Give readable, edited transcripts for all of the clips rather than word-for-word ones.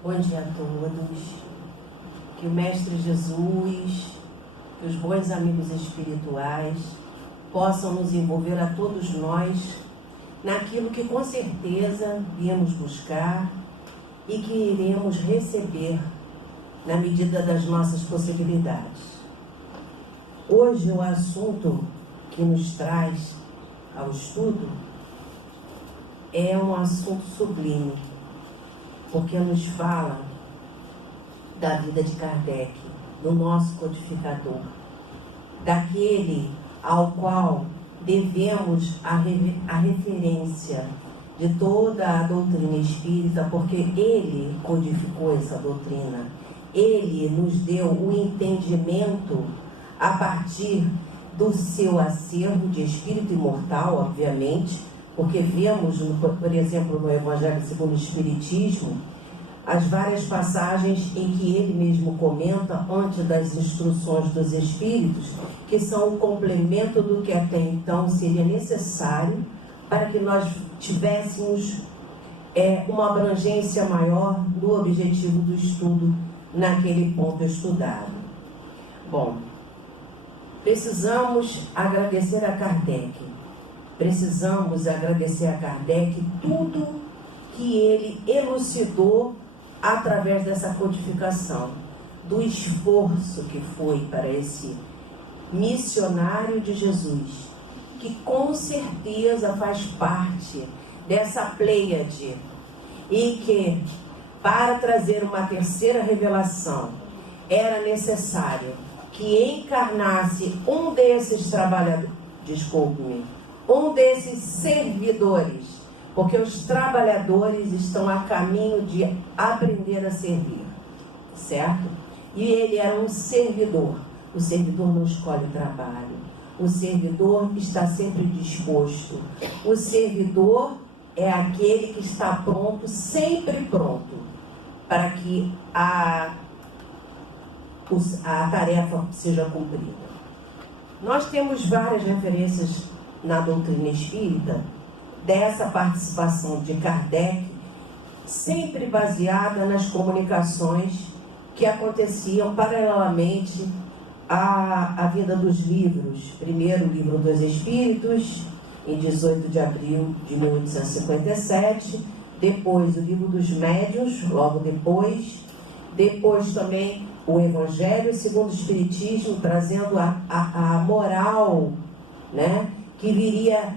Bom dia a todos. Que o Mestre Jesus, que os bons amigos espirituais possam nos envolver a todos nós naquilo que com certeza viemos buscar e que iremos receber na medida das nossas possibilidades. Hoje o assunto que nos traz ao estudo é um assunto sublime, porque nos fala da vida de Kardec, do nosso codificador, daquele ao qual devemos a referência de toda a doutrina espírita, porque ele codificou essa doutrina, ele nos deu o entendimento a partir do seu acervo de espírito imortal, obviamente, porque vemos, por exemplo, no Evangelho segundo o Espiritismo, as várias passagens em que ele mesmo comenta antes das instruções dos Espíritos, que são o complemento do que até então seria necessário para que nós tivéssemos uma abrangência maior do objetivo do estudo naquele ponto estudado. Bom, precisamos agradecer a Kardec. Precisamos agradecer a Kardec tudo que ele elucidou através dessa codificação, do esforço que foi para esse missionário de Jesus, que com certeza faz parte dessa pleiade e que, para trazer uma terceira revelação, era necessário que encarnasse um desses trabalhadores, um desses servidores, porque os trabalhadores estão a caminho de aprender a servir, certo? E ele era um servidor. O servidor não escolhe o trabalho. O servidor está sempre disposto. O servidor é aquele que está pronto, sempre pronto, para que a tarefa seja cumprida. Nós temos várias referências na doutrina espírita dessa participação de Kardec, sempre baseada nas comunicações que aconteciam paralelamente à vinda dos livros. Primeiro o Livro dos Espíritos, em 18 de abril de 1857, depois o Livro dos Médiuns, logo depois também o Evangelho segundo o Espiritismo, trazendo a moral, né, que viria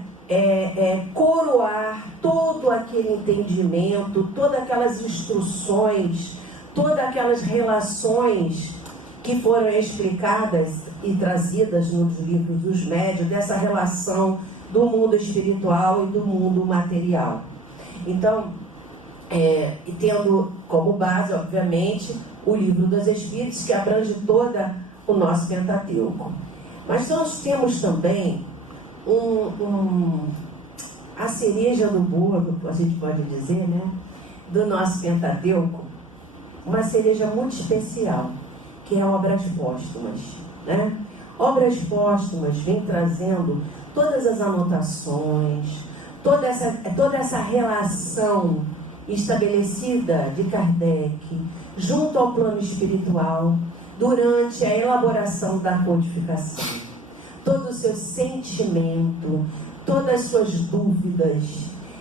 coroar todo aquele entendimento, todas aquelas instruções, todas aquelas relações que foram explicadas e trazidas nos livros dos médiuns, dessa relação do mundo espiritual e do mundo material. Então, e tendo como base, obviamente, o Livro dos Espíritos, que abrange toda o nosso Pentateuco. Mas nós temos também a cereja do bolo, a gente pode dizer, né, do nosso Pentateuco, uma cereja muito especial, que é Obras Póstumas, né? Obras Póstumas vem trazendo todas as anotações, toda essa relação estabelecida de Kardec junto ao plano espiritual durante a elaboração da codificação. Todo o seu sentimento, todas as suas dúvidas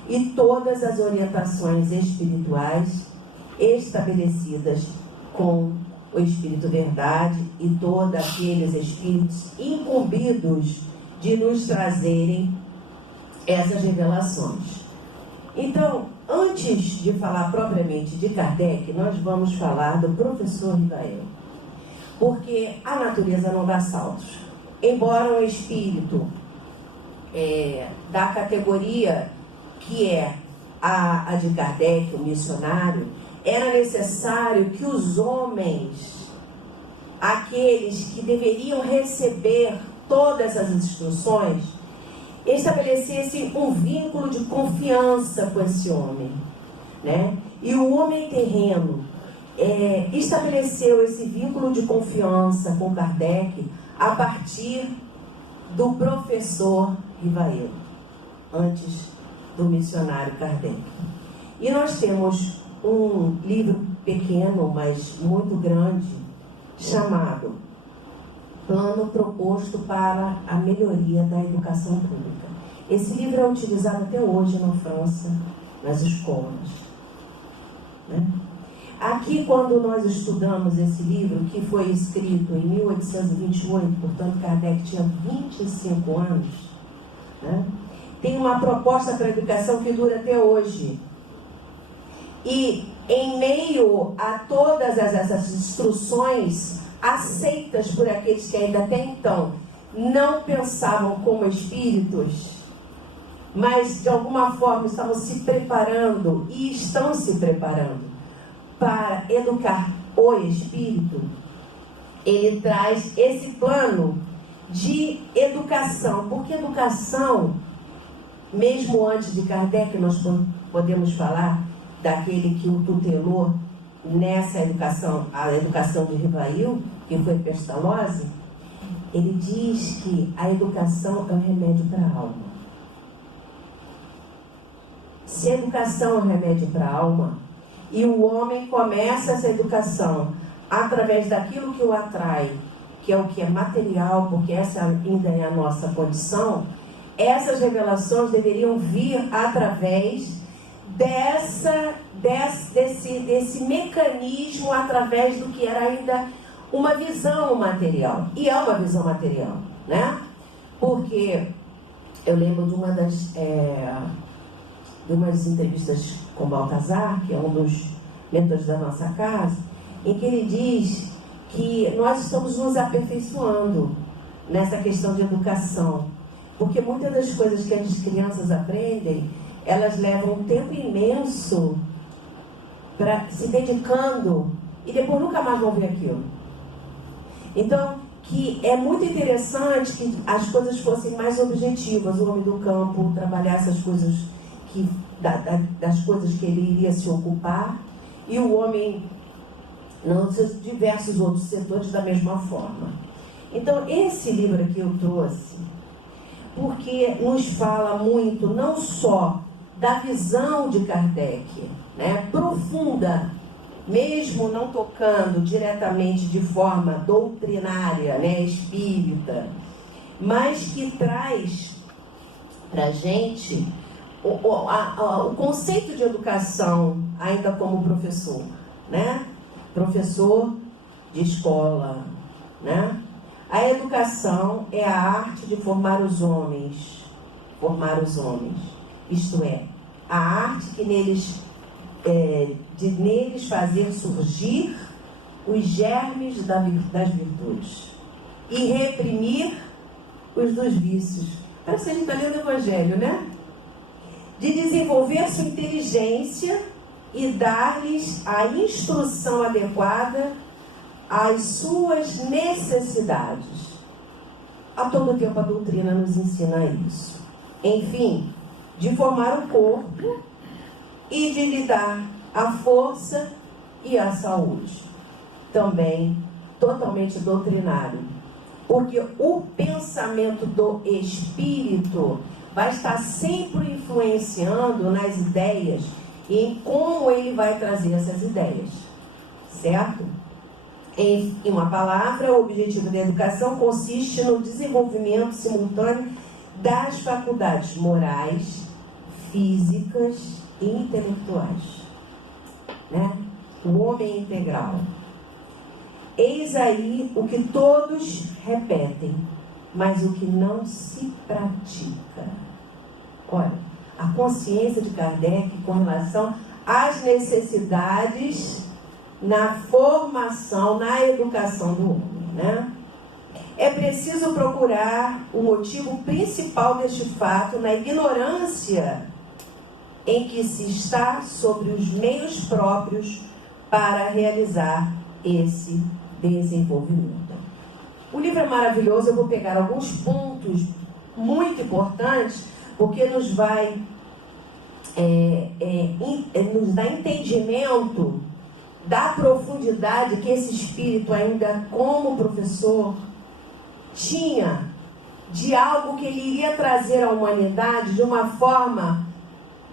e todas as orientações espirituais estabelecidas com o Espírito Verdade e todos aqueles espíritos incumbidos de nos trazerem essas revelações. Então, antes de falar propriamente de Kardec, nós vamos falar do professor Rivael, porque a natureza não dá saltos. Embora um espírito da categoria que é a de Kardec, o missionário, era necessário que os homens, aqueles que deveriam receber todas as instruções, estabelecessem um vínculo de confiança com esse homem, né? E o homem terreno estabeleceu esse vínculo de confiança com Kardec a partir do professor Rivael, antes do missionário Kardec. E nós temos um livro pequeno, mas muito grande, chamado Plano Proposto para a Melhoria da Educação Pública. Esse livro é utilizado até hoje na França, nas escolas, né? Aqui, quando nós estudamos esse livro, que foi escrito em 1828, portanto Kardec tinha 25 anos, né? Tem uma proposta para a educação que dura até hoje. E em meio a todas essas instruções aceitas por aqueles que ainda até então não pensavam como espíritos, mas de alguma forma estavam se preparando e estão se preparando para educar o espírito, ele traz esse plano de educação, porque educação, mesmo antes de Kardec, nós podemos falar daquele que o tutelou nessa educação, a educação de Rivail, que foi Pestalozzi. Ele diz que a educação é um remédio para a alma. Se a educação é um remédio para a alma, e o homem começa essa educação através daquilo que o atrai, que é o que é material, porque essa ainda é a nossa condição, essas revelações deveriam vir através desse mecanismo, através do que era ainda uma visão material. E é uma visão material, né? Porque eu lembro de umas entrevistas com Baltazar, que é um dos mentores da nossa casa, em que ele diz que nós estamos nos aperfeiçoando nessa questão de educação, porque muitas das coisas que as crianças aprendem, elas levam um tempo imenso para se dedicando e depois nunca mais vão ver aquilo. Então, que é muito interessante que as coisas fossem mais objetivas, o homem do campo trabalhasse as coisas das coisas que ele iria se ocupar, e o homem nos seus diversos outros setores da mesma forma. Então, esse livro aqui eu trouxe porque nos fala muito, não só da visão de Kardec, né, profunda, mesmo não tocando diretamente de forma doutrinária, né, espírita, mas que traz para a gente o conceito de educação, ainda como professor, né? Professor de escola, né? A educação é a arte de formar os homens, isto é, a arte que de neles fazer surgir os germes das virtudes e reprimir os dos vícios. Parece que a gente está lendo o Evangelho, né? De desenvolver sua inteligência e dar-lhes a instrução adequada às suas necessidades. A todo tempo a doutrina nos ensina isso. Enfim, de formar o corpo e de lhe dar a força e a saúde. Também totalmente doutrinário. Porque o pensamento do espírito vai estar sempre influenciando nas ideias e em como ele vai trazer essas ideias, certo? Em uma palavra, o objetivo da educação consiste no desenvolvimento simultâneo das faculdades morais, físicas e intelectuais, né? O homem integral. Eis aí o que todos repetem, mas o que não se pratica. Olha, a consciência de Kardec com relação às necessidades na formação, na educação do homem, né? É preciso procurar o motivo principal deste fato na ignorância em que se está sobre os meios próprios para realizar esse desenvolvimento. O livro é maravilhoso, eu vou pegar alguns pontos muito importantes, porque nos vai nos dá entendimento da profundidade que esse espírito, ainda como professor, tinha de algo que ele iria trazer à humanidade de uma forma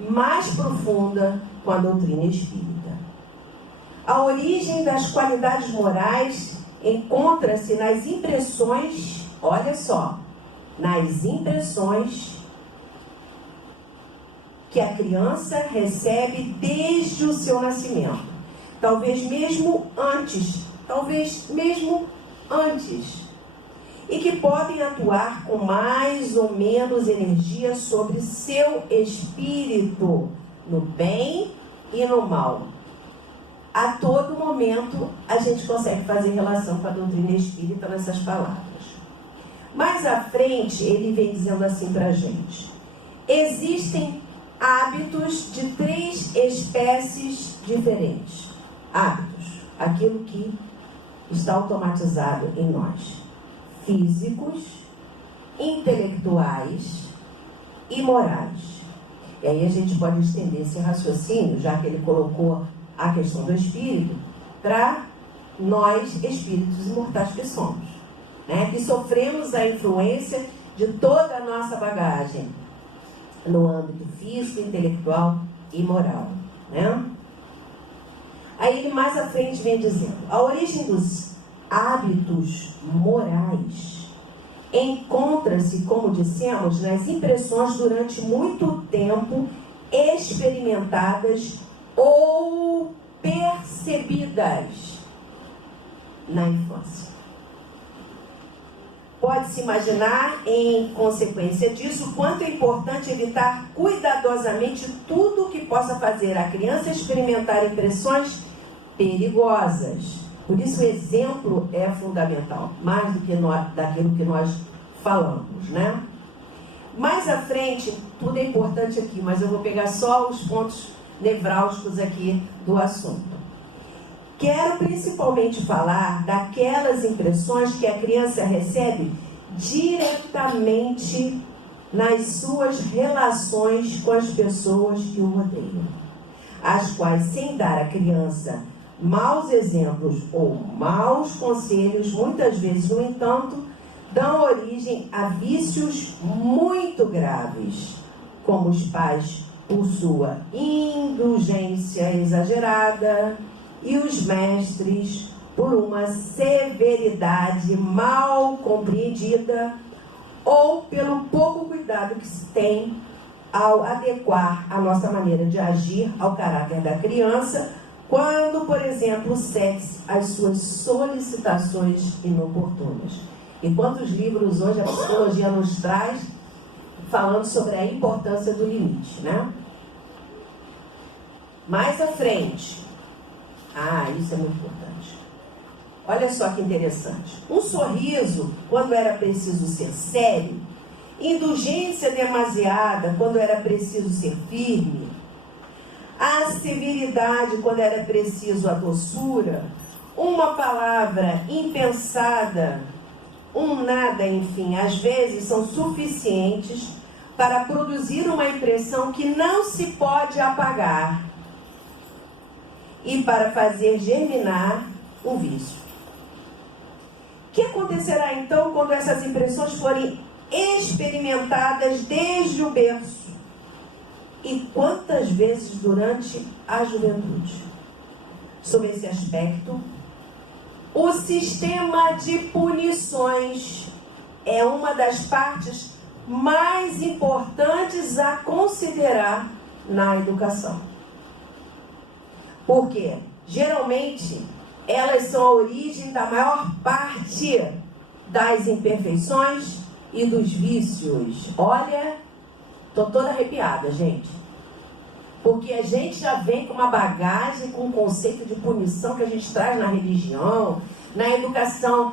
mais profunda com a doutrina espírita. A origem das qualidades morais encontra-se nas impressões, olha só, nas impressões que a criança recebe desde o seu nascimento. Talvez mesmo antes. E que podem atuar com mais ou menos energia sobre seu espírito, no bem e no mal. A todo momento a gente consegue fazer relação com a doutrina espírita nessas palavras. Mais à frente ele vem dizendo assim para a gente: existem hábitos de 3 espécies diferentes. Hábitos, aquilo que está automatizado em nós: físicos, intelectuais e morais. E aí a gente pode estender esse raciocínio, já que ele colocou a questão do espírito, para nós, espíritos imortais que somos, né? Que sofremos a influência de toda a nossa bagagem no âmbito físico, intelectual e moral, né? Aí ele mais à frente vem dizendo: a origem dos hábitos morais encontra-se, como dissemos, nas impressões durante muito tempo experimentadas ou percebidas na infância. Pode-se imaginar, em consequência disso, o quanto é importante evitar cuidadosamente tudo o que possa fazer a criança experimentar impressões perigosas. Por isso o exemplo é fundamental, mais do que daquilo que nós falamos, né? Mais à frente, tudo é importante aqui, mas eu vou pegar só os pontos nevrálgicos aqui do assunto. Quero principalmente falar daquelas impressões que a criança recebe diretamente nas suas relações com as pessoas que o rodeiam, as quais, sem dar à criança maus exemplos ou maus conselhos, muitas vezes, no entanto, dão origem a vícios muito graves, como os pais por sua indulgência exagerada e os mestres por uma severidade mal compreendida ou pelo pouco cuidado que se tem ao adequar a nossa maneira de agir ao caráter da criança, quando, por exemplo, cede às suas solicitações inoportunas. E quantos livros hoje a psicologia nos traz falando sobre a importância do limite, né? Mais à frente. Isso é muito importante. Olha só que interessante. Um sorriso, quando era preciso ser sério, indulgência demasiada, quando era preciso ser firme, a severidade, quando era preciso a doçura, uma palavra impensada, um nada, enfim, às vezes são suficientes para produzir uma impressão que não se pode apagar e para fazer germinar um vício. O que acontecerá então quando essas impressões forem experimentadas desde o berço? E quantas vezes durante a juventude? Sob esse aspecto, o sistema de punições é uma das partes mais importantes a considerar na educação. Porque, geralmente, elas são a origem da maior parte das imperfeições e dos vícios. Olha, tô toda arrepiada, gente. Porque a gente já vem com uma bagagem, com um conceito de punição que a gente traz na religião, na educação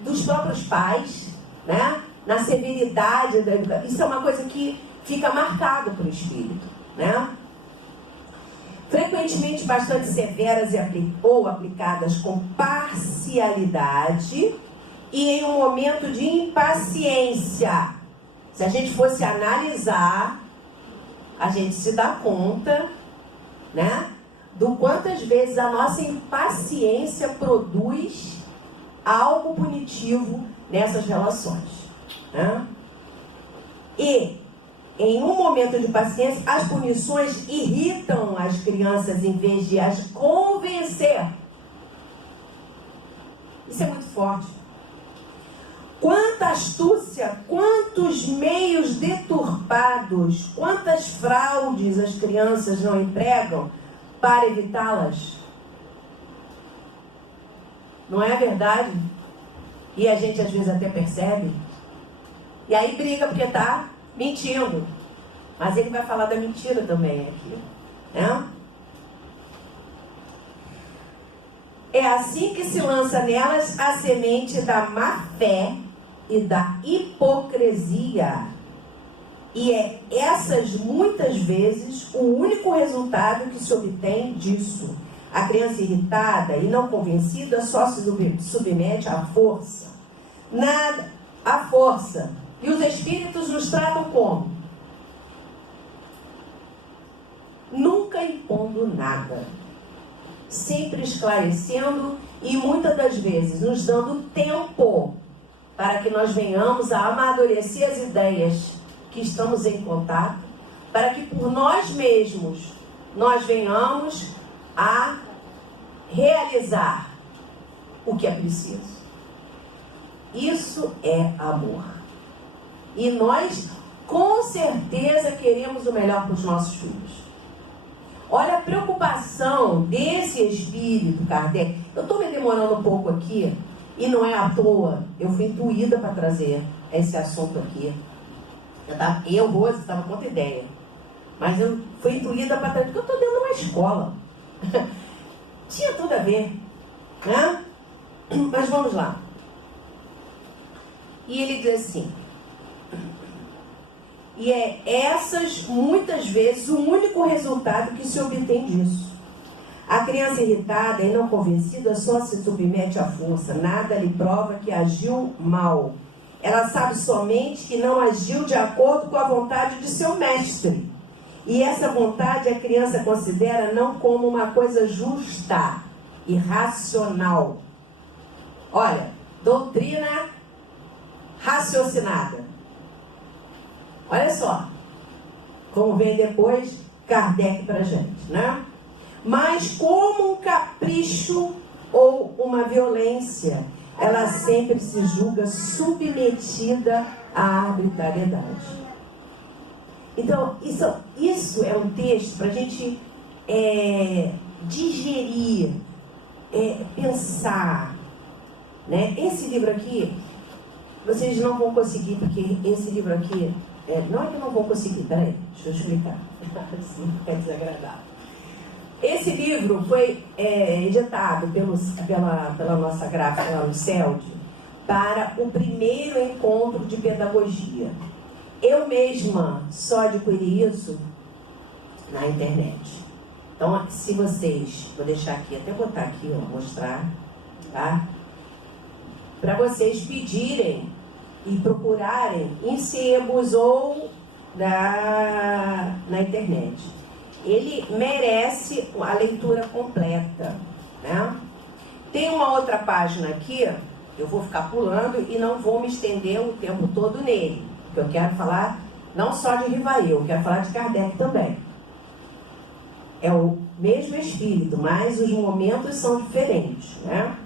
dos próprios pais, né? Na severidade da educação. Isso é uma coisa que fica marcado para o espírito, né? Frequentemente bastante severas ou aplicadas com parcialidade e em um momento de impaciência. Se a gente fosse analisar, a gente se dá conta, né, do quantas vezes a nossa impaciência produz algo punitivo nessas relações, né? E em um momento de paciência, as punições irritam as crianças em vez de as convencer. Isso é muito forte. Quanta astúcia, quantos meios deturpados, quantas fraudes as crianças não empregam para evitá-las. Não é verdade? E a gente às vezes até percebe. E aí briga porque está mentindo. Mas ele vai falar da mentira também aqui, né? É assim que se lança nelas a semente da má fé e da hipocrisia. E é essas muitas vezes o único resultado que se obtém disso. A criança irritada e não convencida só se submete à força. Nada, à força. E os espíritos nos tratam como? Nunca impondo nada. Sempre esclarecendo e muitas das vezes nos dando tempo para que nós venhamos a amadurecer as ideias que estamos em contato, para que por nós mesmos nós venhamos a realizar o que é preciso. Isso é amor. E nós, com certeza, queremos o melhor para os nossos filhos. Olha a preocupação desse espírito, Kardec. Eu estou me demorando um pouco aqui, e não é à toa. Eu fui intuída para trazer esse assunto aqui. Rose, estava com outra ideia. Mas eu fui intuída para trazer, porque eu estou dentro de uma escola. Tinha tudo a ver, né? Mas vamos lá. E ele diz assim: e é essas, muitas vezes, o único resultado que se obtém disso. A criança irritada e não convencida só se submete à força. Nada lhe prova que agiu mal. Ela sabe somente que não agiu de acordo com a vontade de seu mestre. E essa vontade a criança considera não como uma coisa justa e racional. Olha, doutrina raciocinada. Olha só, como vem depois Kardec para a gente, né? Mas como um capricho ou uma violência, ela sempre se julga submetida à arbitrariedade. Então, isso é um texto para a gente digerir, pensar, né? Esse livro aqui, vocês não vão conseguir, porque esse livro aqui, não é que não vão conseguir, peraí, deixa eu explicar, assim fica desagradável. Esse livro foi editado pela nossa gráfica lá no CELD para o primeiro encontro de pedagogia. Eu mesma só adquiri isso na internet. Então, se vocês, vou deixar aqui, até botar aqui, ó, mostrar, tá? Para vocês pedirem e procurarem em sebos ou na internet. Ele merece a leitura completa, né? Tem uma outra página aqui, eu vou ficar pulando e não vou me estender o tempo todo nele, porque eu quero falar não só de Rivail, eu quero falar de Kardec também. É o mesmo espírito, mas os momentos são diferentes, né?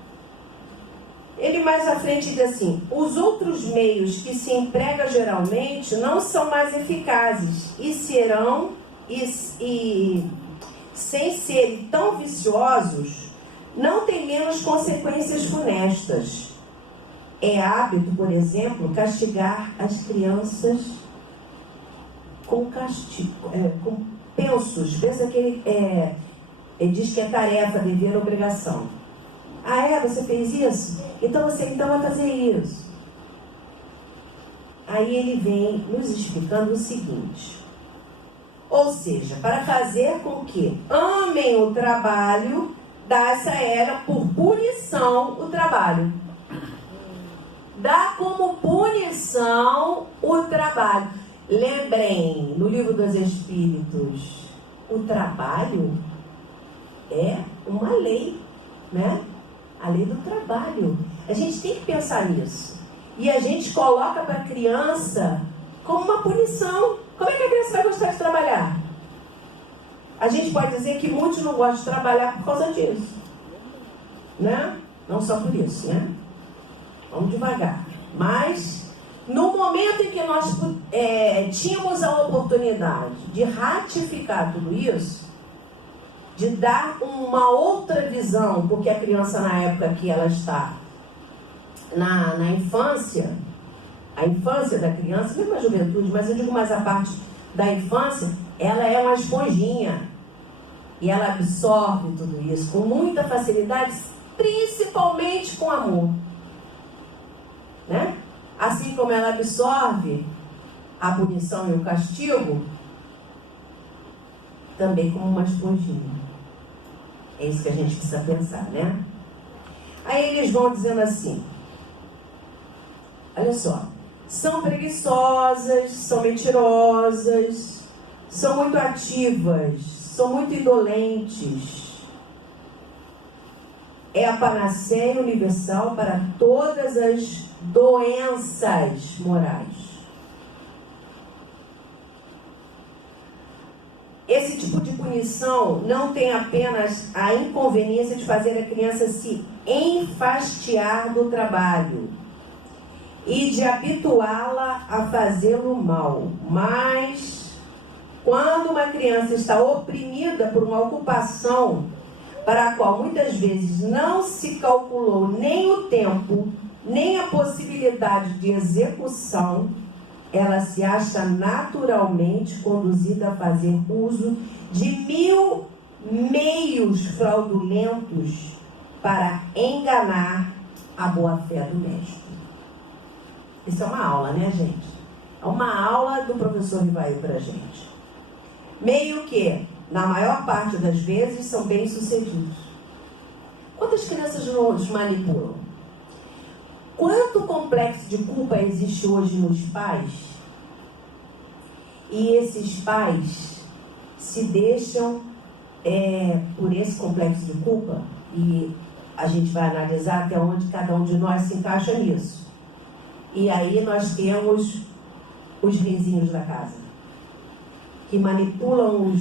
Ele mais à frente diz assim: os outros meios que se emprega geralmente não são mais eficazes e serão, e sem serem tão viciosos, não tem menos consequências funestas. É hábito, por exemplo, castigar as crianças com castigo, com pensos. Pensa que ele diz que é tarefa, dever, obrigação. Ah, você fez isso? Então você vai fazer isso. Aí ele vem nos explicando o seguinte: ou seja, para fazer com que amem o trabalho, dá-se a ela por punição o trabalho. Dá como punição o trabalho. Lembrem, no Livro dos Espíritos, o trabalho é uma lei, né? A lei do trabalho. A gente tem que pensar nisso. E a gente coloca para a criança como uma punição. Como é que a criança vai gostar de trabalhar? A gente pode dizer que muitos não gostam de trabalhar por causa disso, né? Não só por isso, né? Vamos devagar. Mas, no momento em que nós tínhamos a oportunidade de ratificar tudo isso, de dar uma outra visão, porque a criança, na época que ela está na infância, a infância da criança, mesmo a juventude, mas eu digo mais a parte da infância, ela é uma esponjinha. E ela absorve tudo isso com muita facilidade, principalmente com amor. Né? Assim como ela absorve a punição e o castigo, também como uma esponjinha. É isso que a gente precisa pensar, né? Aí eles vão dizendo assim, olha só, são preguiçosas, são mentirosas, são muito ativas, são muito indolentes. É a panaceia universal para todas as doenças morais. Esse tipo de punição não tem apenas a inconveniência de fazer a criança se enfastiar do trabalho e de habituá-la a fazê-lo mal, mas quando uma criança está oprimida por uma ocupação para a qual muitas vezes não se calculou nem o tempo, nem a possibilidade de execução, ela se acha naturalmente conduzida a fazer uso de 1000 meios fraudulentos para enganar a boa-fé do mestre. Isso é uma aula, né, gente? É uma aula do professor Rivail para a gente. Meio que, na maior parte das vezes, são bem-sucedidos. Quantas crianças nos manipulam? Quanto complexo de culpa existe hoje nos pais? E esses pais se deixam por esse complexo de culpa, e a gente vai analisar até onde cada um de nós se encaixa nisso. E aí nós temos os vizinhos da casa, que manipulam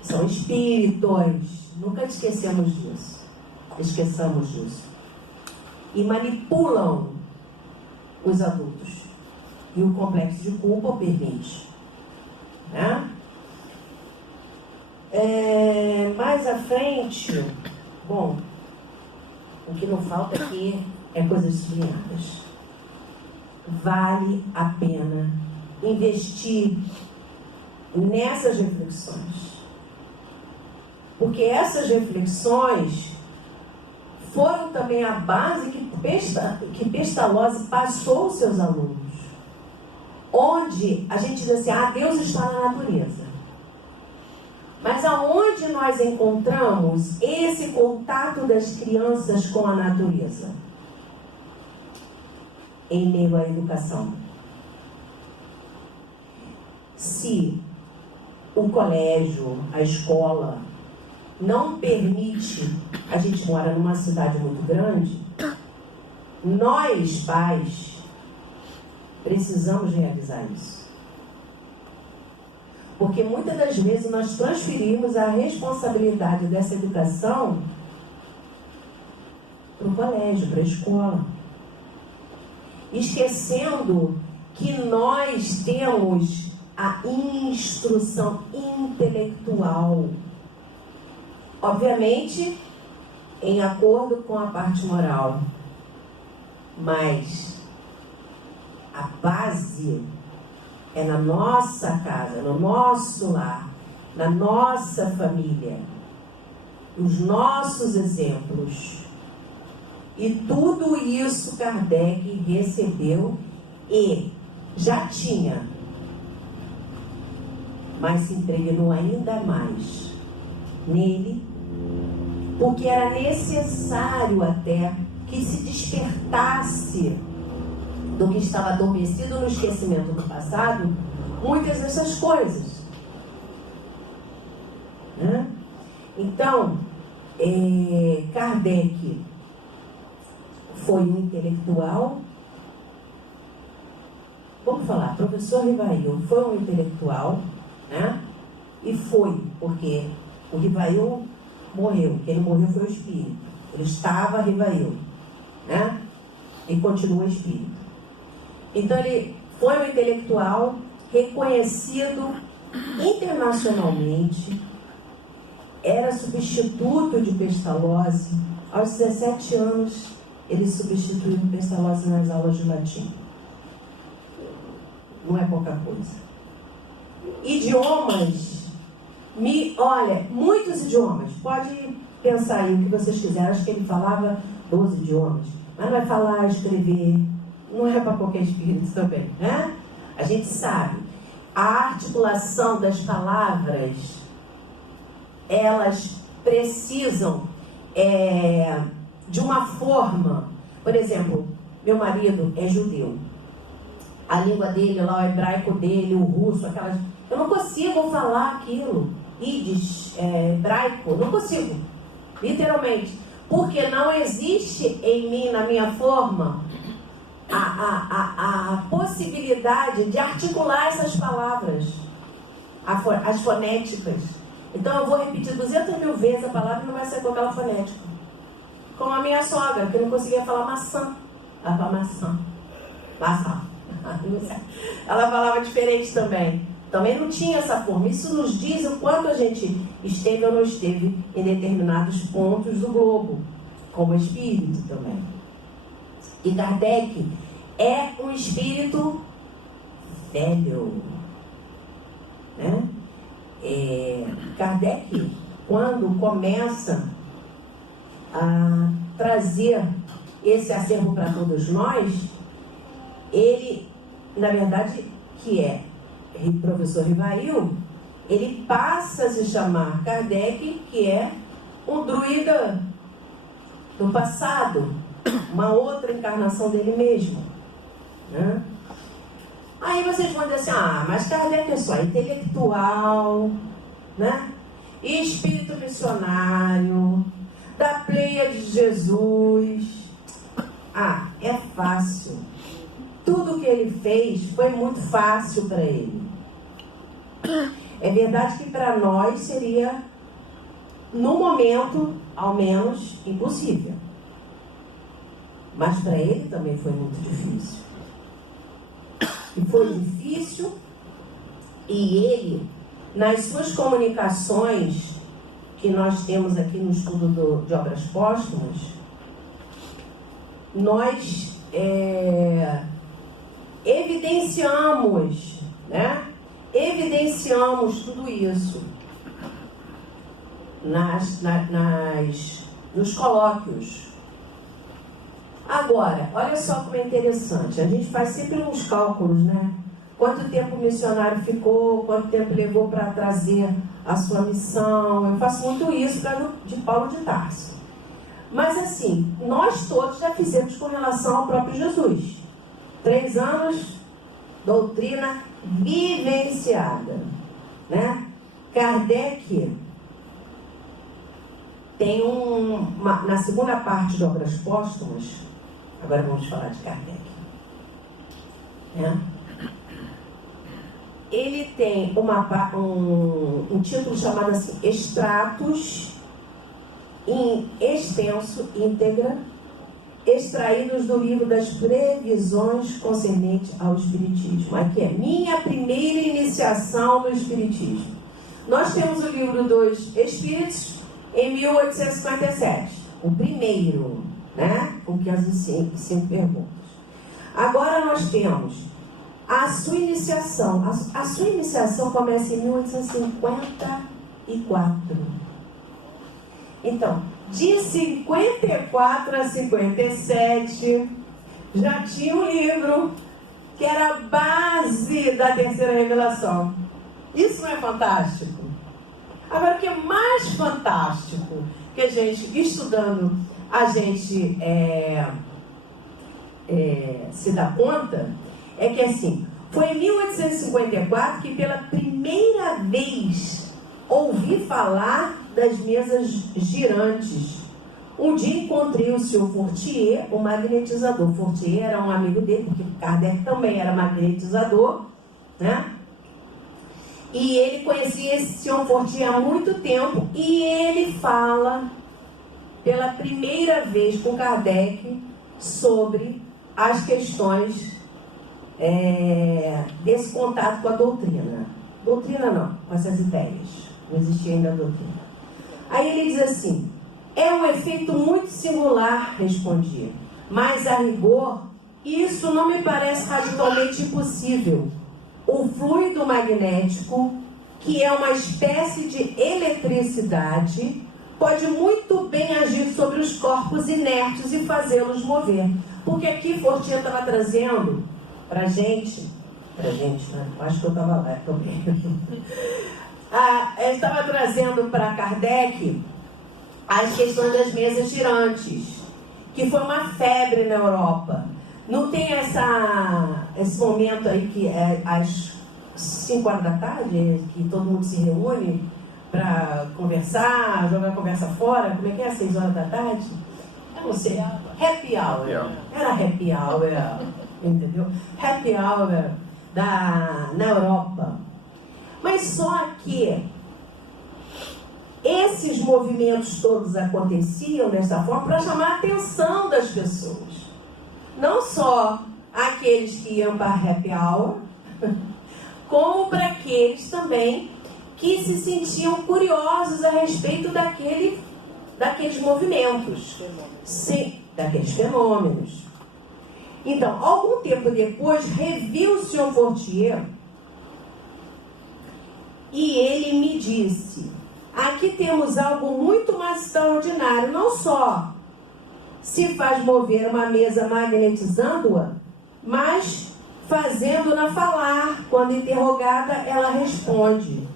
são espíritos, nunca esqueçamos disso. E manipulam os adultos. E o complexo de culpa o permite. Né? Mais à frente, bom, o que não falta aqui é coisas sublinhadas. Vale a pena investir nessas reflexões. Porque essas reflexões foram também a base que Pestalozzi passou aos seus alunos. Onde a gente diz assim, Deus está na natureza. Mas aonde nós encontramos esse contato das crianças com a natureza? Em meio à educação. Se o colégio, a escola, não permite, a gente mora numa cidade muito grande, nós, pais, precisamos realizar isso. Porque muitas das vezes nós transferimos a responsabilidade dessa educação para o colégio, para a escola. Esquecendo que nós temos a instrução intelectual. Obviamente, em acordo com a parte moral. Mas a base é na nossa casa, no nosso lar, na nossa família. Os nossos exemplos. E tudo isso Kardec recebeu e já tinha, mas se impregnou ainda mais nele, porque era necessário até que se despertasse do que estava adormecido no esquecimento do passado, muitas dessas coisas. Né? Então, Kardec foi um intelectual vamos falar, professor Rivail foi um intelectual, né? E foi, porque o Rivail morreu, quem morreu foi o espírito. Ele estava Rivail, né? E continua espírito. Então ele foi um intelectual reconhecido internacionalmente, era substituto de Pestalozzi. Aos 17 anos ele substituiu Pestalozzi nas aulas de latim. Não é pouca coisa. Idiomas, olha, muitos idiomas. Pode pensar aí o que vocês quiserem. Acho que ele falava 12 idiomas. Mas não é falar, escrever. Não é para qualquer espírito também, né? A gente sabe. A articulação das palavras, elas precisam de uma forma. Por exemplo, meu marido é judeu. A língua dele lá, o hebraico dele, o russo, aquelas... Eu não consigo falar aquilo. Yiddish, hebraico, não consigo. Literalmente. Porque não existe em mim, na minha forma, a possibilidade de articular essas palavras, as fonéticas. Então eu vou repetir 200 mil vezes a palavra e não vai ser com aquela fonética. Como a minha sogra, que não conseguia falar maçã. Ela fala maçã. Maçã. Ela falava diferente também. Também não tinha essa forma. Isso nos diz o quanto a gente esteve ou não esteve em determinados pontos do globo, como espírito também. E Kardec é um espírito velho, né? Kardec, quando começa a trazer esse acervo para todos nós, ele, na verdade, que é professor Rivail, ele passa a se chamar Kardec, que é um druida do passado, uma outra encarnação dele mesmo, né? Aí vocês vão dizer assim, mas Kardec é só intelectual, né? E espírito missionário, da pleia de Jesus. É fácil. Tudo que ele fez foi muito fácil para ele. É verdade que para nós seria, no momento, ao menos, impossível. Mas para ele também foi muito difícil. E foi difícil, e ele, nas suas comunicações, que nós temos aqui no estudo de obras póstumas, nós evidenciamos, né? Evidenciamos tudo isso nos colóquios. Agora, olha só como é interessante. A gente faz sempre uns cálculos, né? Quanto tempo o missionário ficou, quanto tempo levou para trazer a sua missão. Eu faço muito isso de Paulo de Tarso. Mas assim, nós todos já fizemos com relação ao próprio Jesus. 3 anos, doutrina vivenciada, né? Kardec tem na segunda parte de Obras Póstumas, agora vamos falar de Kardec, né? Ele tem um título chamado assim, Extratos em extenso, íntegra, extraídos do livro das previsões concernentes ao Espiritismo. Aqui é minha primeira iniciação no Espiritismo. Nós temos o livro dos Espíritos em 1857, o primeiro, né? Com 505 perguntas. Agora nós temos a sua iniciação. A sua iniciação começa em 1854. Então, de 54 a 57, já tinha um livro que era a base da terceira revelação. Isso não é fantástico? Agora, o que é mais fantástico, que a gente, estudando, a gente se dá conta, é que assim, foi em 1854 que pela primeira vez ouvi falar das mesas girantes, Um dia encontrei o senhor Fortier, o magnetizador. Fortier era um amigo dele, porque Kardec também era magnetizador, né? E ele conhecia esse senhor Fortier há muito tempo, e ele fala pela primeira vez com Kardec sobre as questões desse contato com a doutrina. Doutrina não, com essas ideias. Não existia ainda a doutrina. Aí ele diz assim: é um efeito muito singular, respondi, mas a rigor, isso não me parece radicalmente impossível. O fluido magnético, que é uma espécie de eletricidade, pode muito bem agir sobre os corpos inertes e fazê-los mover. Porque aqui Fortier estava trazendo para gente, né? Acho que eu estava lá também. Ele estava trazendo para Kardec as questões das mesas girantes, que foi uma febre na Europa. Não tem esse momento aí que é às 5 horas da tarde, que todo mundo se reúne para conversar, jogar a conversa fora? Como é que é? 6 horas da tarde? Eu não sei. Happy hour. Era happy hour, entendeu? Happy hour na Europa. Mas só que esses movimentos todos aconteciam dessa forma para chamar a atenção das pessoas. Não só aqueles que iam para a happy hour, como para aqueles também que se sentiam curiosos a respeito daqueles movimentos. Sim, daqueles fenômenos. Então, algum tempo depois, reviu o senhor Fortier e ele me disse: aqui temos algo muito mais extraordinário. Não só se faz mover uma mesa magnetizando-a, mas fazendo-na falar. Quando interrogada, ela responde.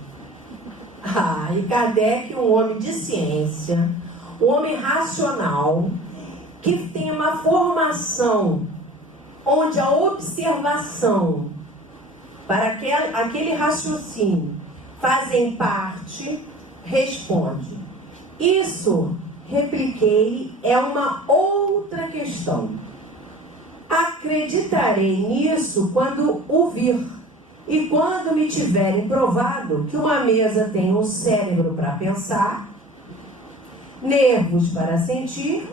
E Kardec, um homem de ciência, um homem racional, que tem uma formação onde a observação para aquele raciocínio fazem parte, responde. Isso, repliquei, é uma outra questão. Acreditarei nisso quando o vir e quando me tiverem provado que uma mesa tem um cérebro para pensar, nervos para sentir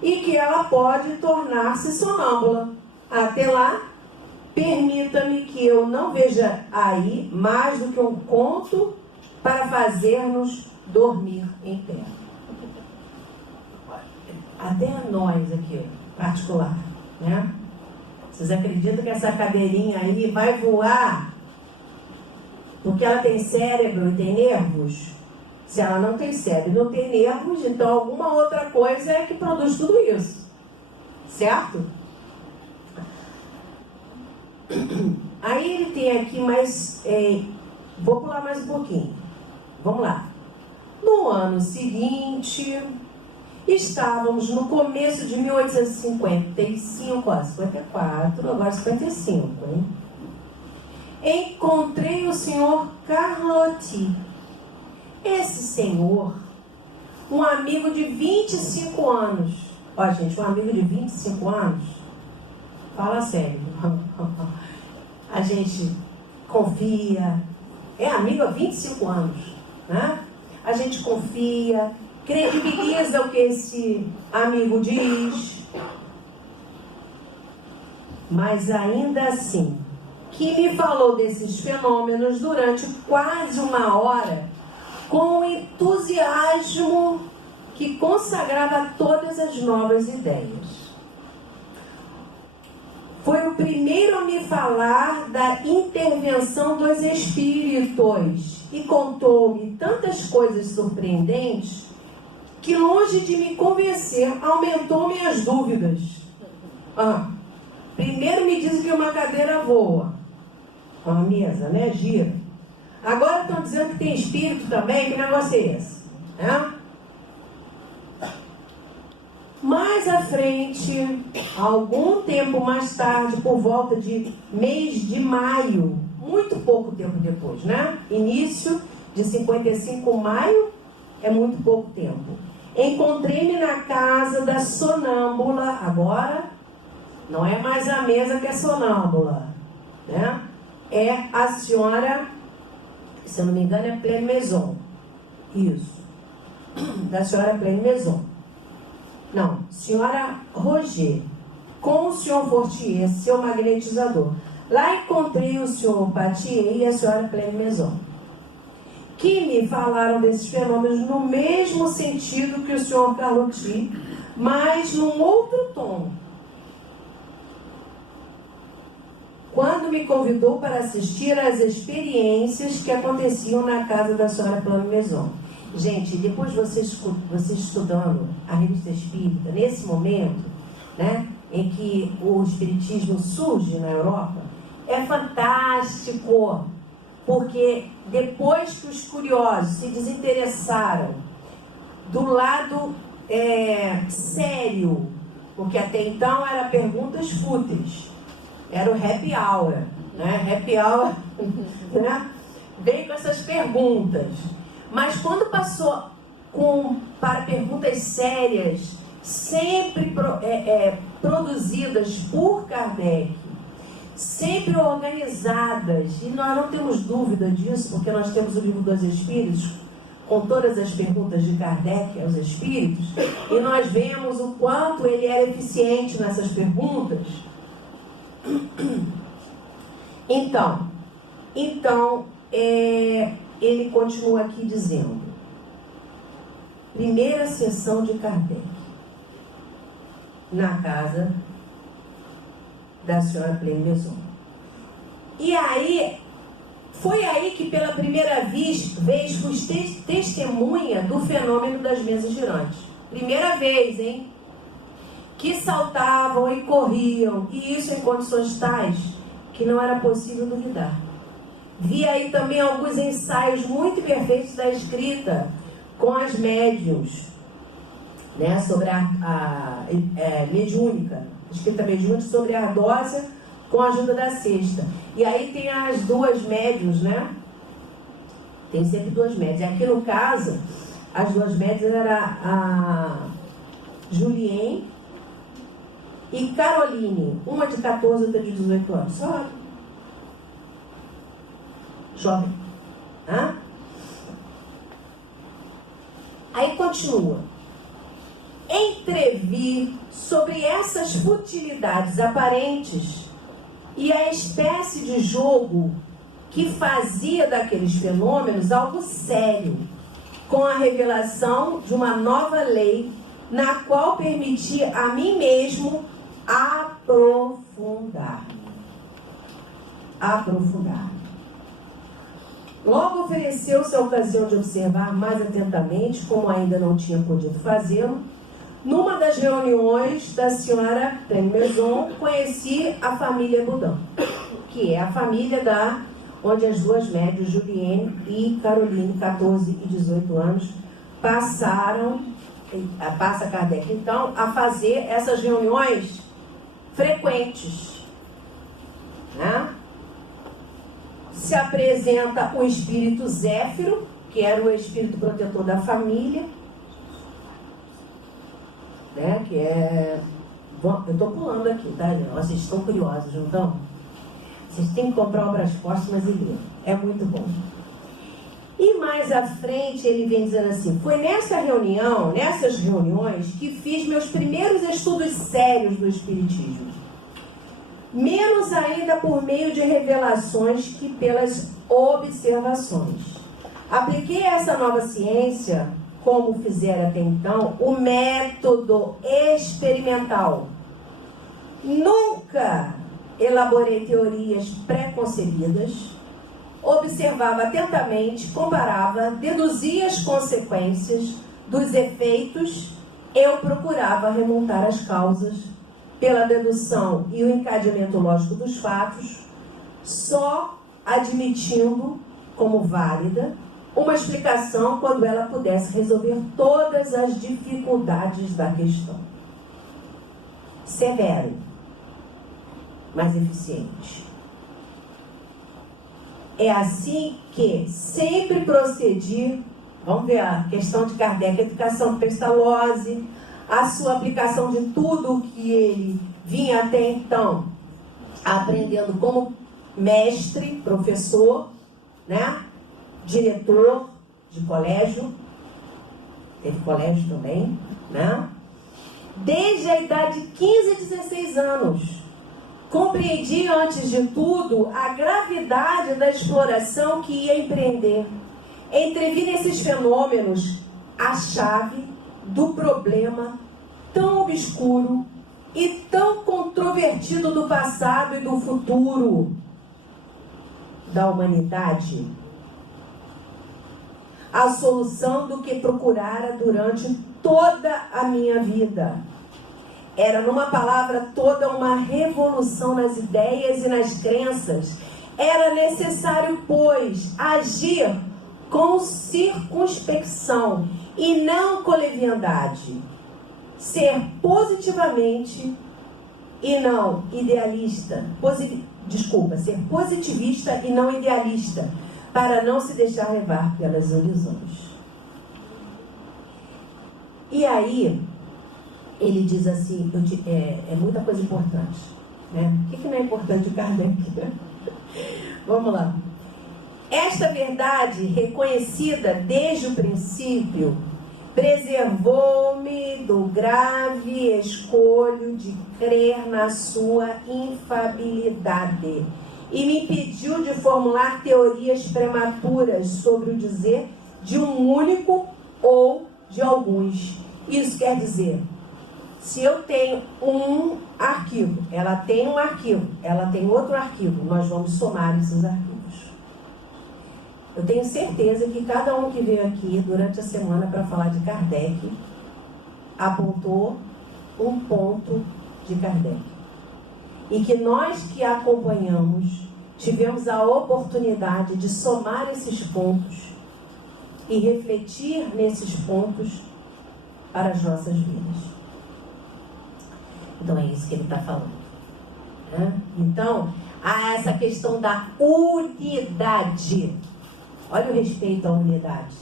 e que ela pode tornar-se sonâmbula. Até lá, permita-me que eu não veja aí mais do que um conto para fazer-nos dormir em pé. Até nós aqui, particular, né? Vocês acreditam que essa cadeirinha aí vai voar porque ela tem cérebro e tem nervos? Se ela não tem cérebro e não tem nervos, então alguma outra coisa é que produz tudo isso. Certo? Aí ele tem aqui mais... vou pular mais um pouquinho. Vamos lá. No ano seguinte, estávamos no começo de 1855, 54, agora 55, hein? Encontrei o senhor Carlotti. Esse senhor, um amigo de 25 anos. Ó, gente, um amigo de 25 anos, fala sério. A gente confia, é amigo há 25 anos, né? A gente confia, credibiliza o que esse amigo diz, mas ainda assim, que me falou desses fenômenos durante quase 1 hora, com um entusiasmo que consagrava todas as novas ideias. Foi o primeiro a me falar da intervenção dos espíritos e contou-me tantas coisas surpreendentes que, longe de me convencer, aumentou minhas dúvidas. Primeiro me dizem que uma cadeira voa, uma mesa, né, gira. Agora estão dizendo que tem espírito também. Que negócio é esse? Mais à frente, algum tempo mais tarde, por volta de mês de maio, muito pouco tempo depois, né? Início de 55, maio, é muito pouco tempo. Encontrei-me na casa da sonâmbula. Agora, não é mais a mesa que é sonâmbula, né? É a senhora, se eu não me engano, é Pleine Maison. Isso. Da senhora Pleine Maison. Não, senhora Roger. Com o senhor Fortier, seu magnetizador. Lá encontrei o senhor Patier e a senhora Pleine Maison, que me falaram desses fenômenos no mesmo sentido que o senhor Carlotti, mas num outro tom. Quando me convidou para assistir às experiências que aconteciam na casa da senhora Pleine Maison. Gente, depois vocês estudando a revista espírita, nesse momento, né, em que o espiritismo surge na Europa, é fantástico, porque depois que os curiosos se desinteressaram do lado sério, porque até então eram perguntas fúteis, era o happy hour, né? Happy hour, né? Veio com essas perguntas, mas quando passou para perguntas sérias, sempre produzidas por Kardec, sempre organizadas, e nós não temos dúvida disso, porque nós temos o Livro dos Espíritos, com todas as perguntas de Kardec aos Espíritos, e nós vemos o quanto ele era eficiente nessas perguntas. Então, ele continua aqui dizendo, primeira sessão de Kardec, na casa da senhora Pleine Maison. E aí, foi aí que pela primeira vez fui testemunha do fenômeno das mesas girantes. Primeira vez, hein? Que saltavam e corriam, e isso em condições tais que não era possível duvidar. Vi aí também alguns ensaios muito perfeitos da escrita com as médiuns, né, sobre a mediúnica, escrita mediúnica sobre a ardósia com a ajuda da cesta. E aí tem as duas médiuns, né? Tem sempre duas médiuns. Aqui no caso, as duas médiuns eram a Julienne e Caroline, uma de 14 e outra de 18 anos. Só jovem. Hã? Aí continua. Entrevi sobre essas futilidades aparentes e a espécie de jogo que fazia daqueles fenômenos algo sério, com a revelação de uma nova lei na qual permitia a mim mesmo aprofundar. Logo ofereceu-se a ocasião de observar mais atentamente, como ainda não tinha podido fazê-lo. Numa das reuniões da senhora Pleine Maison, conheci a família Boudin, que é a família onde as duas médias, Julienne e Caroline, 14 e 18 anos, passa Kardec, então, a fazer essas reuniões frequentes, né? Se apresenta o espírito Zéfiro, que era o espírito protetor da família, né? Que é... Eu estou pulando aqui, tá? Vocês estão curiosos, não estão? Vocês têm que comprar obras póstumas e ler. É muito bom. E mais à frente ele vem dizendo assim: foi nessas reuniões, que fiz meus primeiros estudos sérios do Espiritismo. Menos ainda por meio de revelações que pelas observações. Apliquei a essa nova ciência, como fizera até então, o método experimental. Nunca elaborei teorias pré-concebidas, observava atentamente, comparava, deduzia as consequências dos efeitos, eu procurava remontar as causas pela dedução e o encadeamento lógico dos fatos, só admitindo como válida uma explicação quando ela pudesse resolver todas as dificuldades da questão. Severo, mas eficiente. É assim que sempre procedi Vamos ver a questão de Kardec, a educação Pestalozzi, a sua aplicação de tudo o que ele vinha até então aprendendo como mestre, professor, né? Diretor de colégio, teve colégio também, né? Desde a idade de 15 a 16 anos, compreendi antes de tudo a gravidade da exploração que ia empreender. Entrevi nesses fenômenos a chave do problema tão obscuro e tão controvertido do passado e do futuro da humanidade. A solução do que procurara durante toda a minha vida. Era, numa palavra, toda uma revolução nas ideias e nas crenças. Era necessário, pois, agir com circunspecção e não com leviandade. Ser positivamente e não idealista. Ser positivista e não idealista, para não se deixar levar pelas ilusões. E aí, ele diz assim, é muita coisa importante, né? O que não é importante, Kardec? Vamos lá. Esta verdade, reconhecida desde o princípio, preservou-me do grave escolho de crer na sua infabilidade e me impediu de formular teorias prematuras sobre o dizer de um único ou de alguns. Isso quer dizer, se eu tenho um arquivo, ela tem um arquivo, ela tem outro arquivo, nós vamos somar esses arquivos. Eu tenho certeza que cada um que veio aqui durante a semana para falar de Kardec apontou um ponto de Kardec. E que nós que acompanhamos tivemos a oportunidade de somar esses pontos e refletir nesses pontos para as nossas vidas. Então é isso que ele está falando, né? Então, há essa questão da unidade. Olha o respeito à unidade.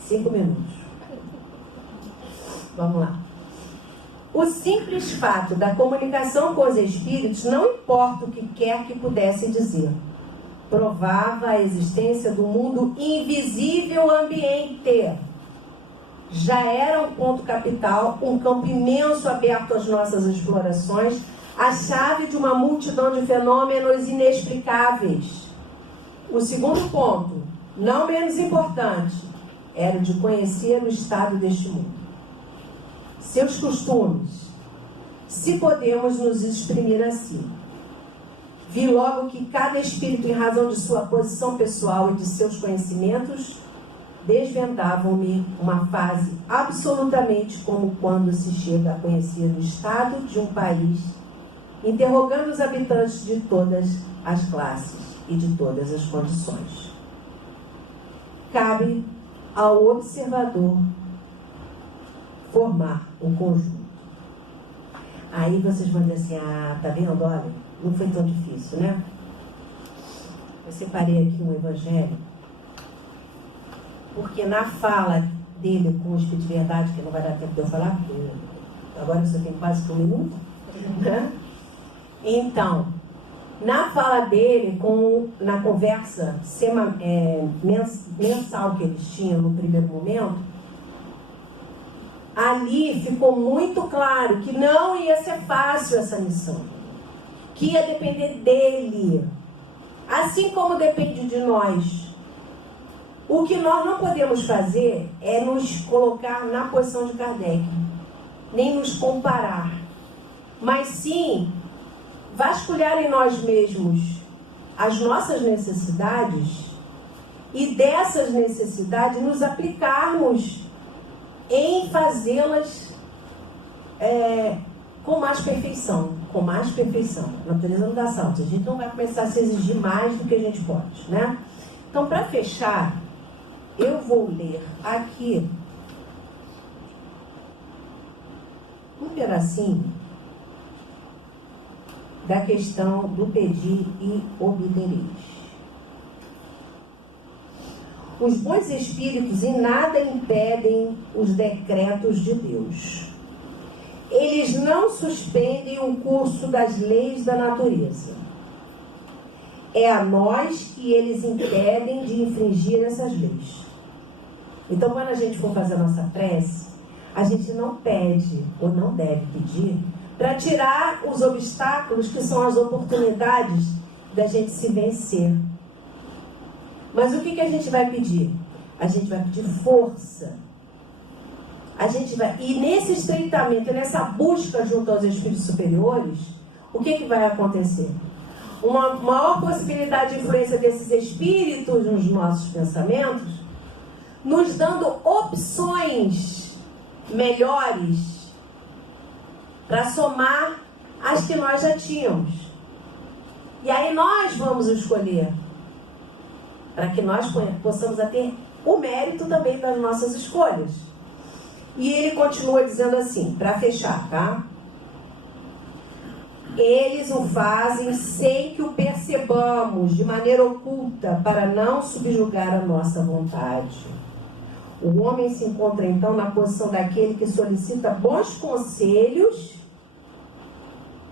5 minutos. Vamos lá. O simples fato da comunicação com os espíritos, não importa o que quer que pudesse dizer, provava a existência do mundo invisível ambiente. Já era um ponto capital, um campo imenso aberto às nossas explorações, a chave de uma multidão de fenômenos inexplicáveis. O segundo ponto, não menos importante, era o de conhecer o estado deste mundo, seus costumes, se podemos nos exprimir assim. Vi logo que cada espírito, em razão de sua posição pessoal e de seus conhecimentos, desvendavam-me uma fase absolutamente como quando se chega a conhecer o estado de um país, interrogando os habitantes de todas as classes e de todas as condições. Cabe ao observador formar o conjunto. Aí vocês vão dizer assim, tá vendo? Olha, não foi tão difícil, né? Eu separei aqui um evangelho, porque na fala dele com o Espírito de Verdade, que não vai dar tempo de eu falar, porque agora eu só tenho quase 1 minuto, né? Então, na fala dele, na conversa mensal que eles tinham no primeiro momento, ali ficou muito claro que não ia ser fácil essa missão, que ia depender dele, assim como depende de nós. O que nós não podemos fazer é nos colocar na posição de Kardec, nem nos comparar, mas sim vasculhar em nós mesmos as nossas necessidades e dessas necessidades nos aplicarmos em fazê-las com mais perfeição. Com mais perfeição. A natureza não dá salto. A gente não vai começar a se exigir mais do que a gente pode, né? Então, para fechar, eu vou ler aqui um pedacinho da questão do pedir e obtereis. Os bons espíritos em nada impedem os decretos de Deus. Eles não suspendem o curso das leis da natureza. É a nós que eles impedem de infringir essas leis. Então, quando a gente for fazer a nossa prece, a gente não pede, ou não deve pedir, para tirar os obstáculos que são as oportunidades da gente se vencer. Mas o que a gente vai pedir? A gente vai pedir força. E nesse estreitamento, nessa busca junto aos espíritos superiores, o que vai acontecer? Uma maior possibilidade de influência desses espíritos nos nossos pensamentos, nos dando opções melhores para somar as que nós já tínhamos. E aí nós vamos escolher, para que nós possamos ter o mérito também das nossas escolhas. E ele continua dizendo assim, para fechar, tá? Eles o fazem sem que o percebamos de maneira oculta, para não subjugar a nossa vontade. O homem se encontra então na posição daquele que solicita bons conselhos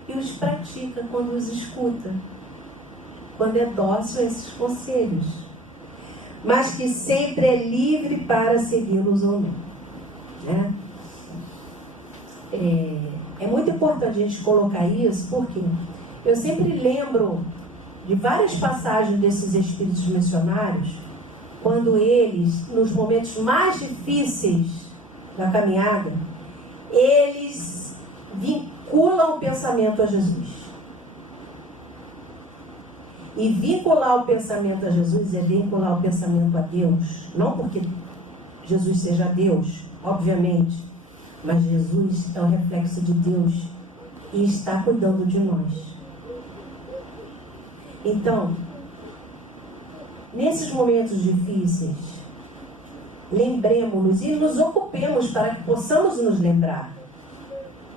e os pratica quando os escuta, quando é dócil a esses conselhos, mas que sempre é livre para segui-los ou não. Né? É muito importante a gente colocar isso, porque eu sempre lembro de várias passagens desses espíritos missionários, quando eles, nos momentos mais difíceis da caminhada, eles vinculam o pensamento a Jesus. E vincular o pensamento a Jesus é vincular o pensamento a Deus. Não porque Jesus seja Deus, obviamente, mas Jesus é o reflexo de Deus e está cuidando de nós. Então, nesses momentos difíceis, lembremos-nos e nos ocupemos para que possamos nos lembrar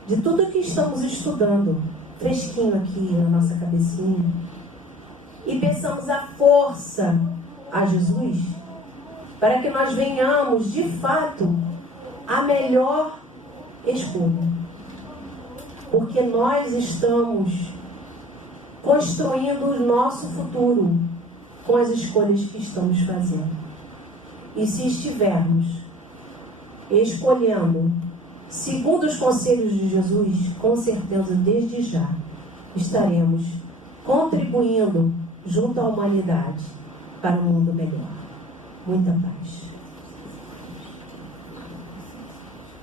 de tudo que estamos estudando, fresquinho aqui na nossa cabecinha, e peçamos a força a Jesus para que nós venhamos, de fato, a melhor escolha. Porque nós estamos construindo o nosso futuro com as escolhas que estamos fazendo. E se estivermos escolhendo segundo os conselhos de Jesus, com certeza, desde já, estaremos contribuindo junto à humanidade para um mundo melhor. Muita paz.